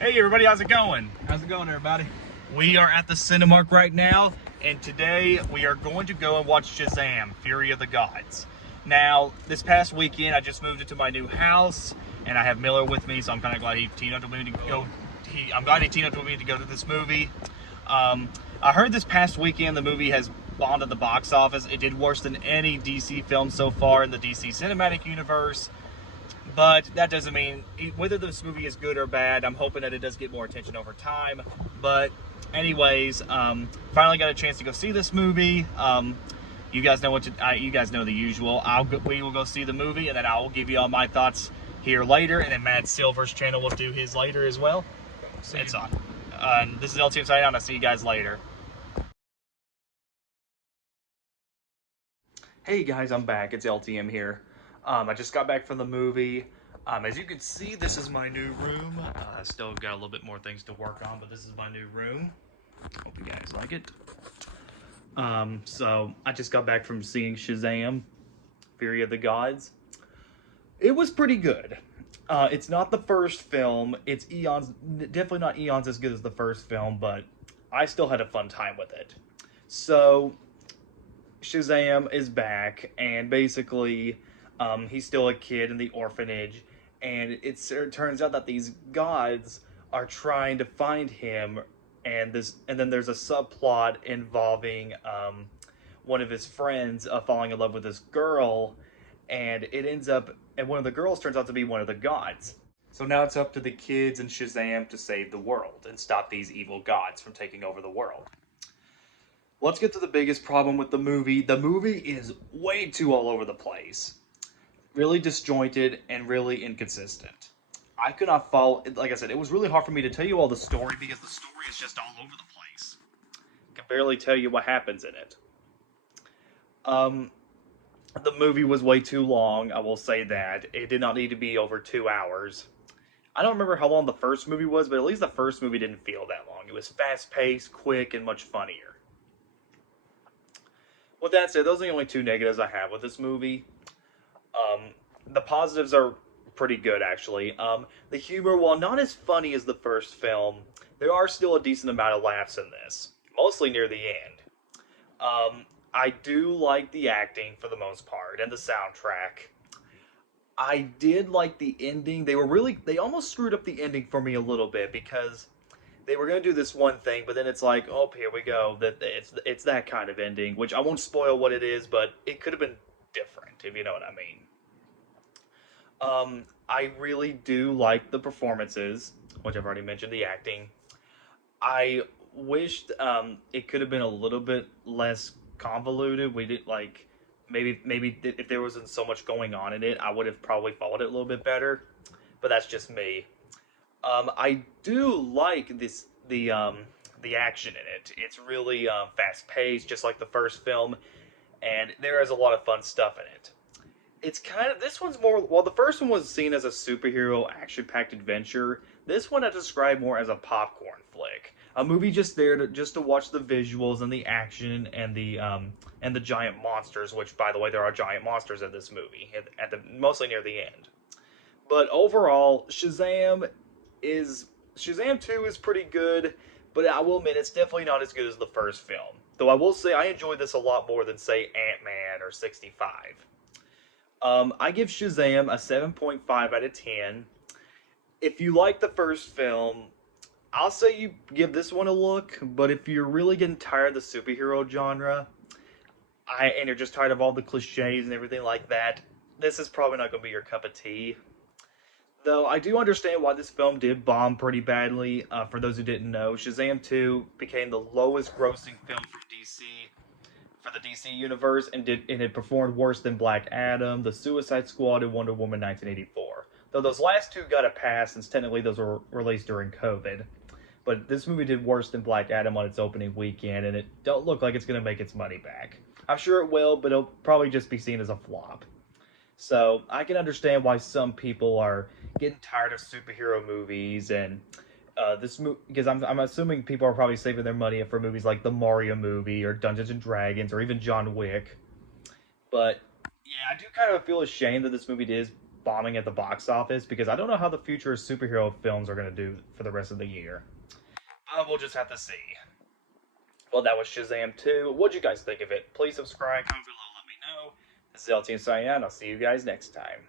Hey everybody, how's it going? How's it going, everybody? We are at the Cinemark right now, and today we are going to go and watch Shazam, Fury of the Gods. Now, this past weekend, I just moved into my new house, and I have Miller with me, so I'm kind of glad he teamed up with me to go. I'm glad he teamed up with me to go to this movie. I heard this past weekend the movie has bombed at the box office. It did worse than any DC film so far in the DC cinematic universe. But that doesn't mean whether this movie is good or bad. I'm hoping that it does get more attention over time. But anyways, finally got a chance to go see this movie. You guys know you guys know the usual. We will go see the movie, and then I will give you all my thoughts here later. And then Matt Silver's channel will do his later as well. It's on. This is LTM signing out. I'll see you guys later. Hey guys, I'm back. It's LTM here. I just got back from the movie. As you can see, this is my new room. I still got a little bit more things to work on, but this is my new room. Hope you guys like it. So I just got back from seeing Shazam, Fury of the Gods. It was pretty good. It's not the first film. It's definitely not eons as good as the first film, but I still had a fun time with it. So Shazam is back, and basically, he's still a kid in the orphanage, and it turns out that these gods are trying to find him, and then there's a subplot involving one of his friends falling in love with this girl, and one of the girls turns out to be one of the gods. So now it's up to the kids and Shazam to save the world and stop these evil gods from taking over the world. Let's get to the biggest problem with the movie. The movie is way too all over the place. Really disjointed and really inconsistent. I could not follow, like I said, it was really hard for me to tell you all the story because the story is just all over the place. I can barely tell you what happens in it. The movie was way too long, I will say that. It did not need to be over 2 hours. I don't remember how long the first movie was, but at least the first movie didn't feel that long. It was fast-paced, quick, and much funnier. With that said, those are the only two negatives I have with this movie. The positives are pretty good, actually. The humor, while not as funny as the first film, there are still a decent amount of laughs in this, mostly near the end. I do like the acting for the most part, and the soundtrack. I did like the ending. They almost screwed up the ending for me a little bit because they were gonna do this one thing, but then it's like, oh, here we go. That it's that kind of ending, which I won't spoil what it is, but it could have been different, if you know what I mean. I really do like the performances, which I've already mentioned, the acting. I wished it could have been a little bit less convoluted. We did like maybe if there wasn't so much going on in it, I would have probably followed it a little bit better. But that's just me. I do like the action in it. It's really fast paced, just like the first film, and there is a lot of fun stuff in it. It's kind of this one's more. While the first one was seen as a superhero action packed adventure, this one I describe more as a popcorn flick. A movie just there to watch the visuals and the action and the giant monsters. Which, by the way, there are giant monsters in this movie at the mostly near the end. But overall, is Shazam 2 is pretty good, but I will admit it's definitely not as good as the first film. Though I will say I enjoyed this a lot more than say Ant-Man or 65. I give Shazam a 7.5 out of 10. If you like the first film, I'll say you give this one a look, but if you're really getting tired of the superhero genre, and you're just tired of all the cliches and everything like that, this is probably not going to be your cup of tea. Though I do understand why this film did bomb pretty badly. For those who didn't know, Shazam 2 became the lowest grossing film from DC for the DC universe and it performed worse than Black Adam, The Suicide Squad, and Wonder Woman 1984. Though those last two got a pass since technically those were released during COVID. But this movie did worse than Black Adam on its opening weekend, and it don't look like it's going to make its money back. I'm sure it will, but it'll probably just be seen as a flop. So I can understand why some people are getting tired of superhero movies and this movie because I'm assuming people are probably saving their money for movies like the Mario movie or Dungeons and Dragons or even John Wick. But yeah, I do kind of feel ashamed that this movie bombing at the box office, because I don't know how the future of superhero films are going to do for the rest of the year. We'll just have to see. Well, that was Shazam 2. What'd you guys think of it? Please subscribe, comment below, let me know. This is LT signing out, and I'll see you guys next time.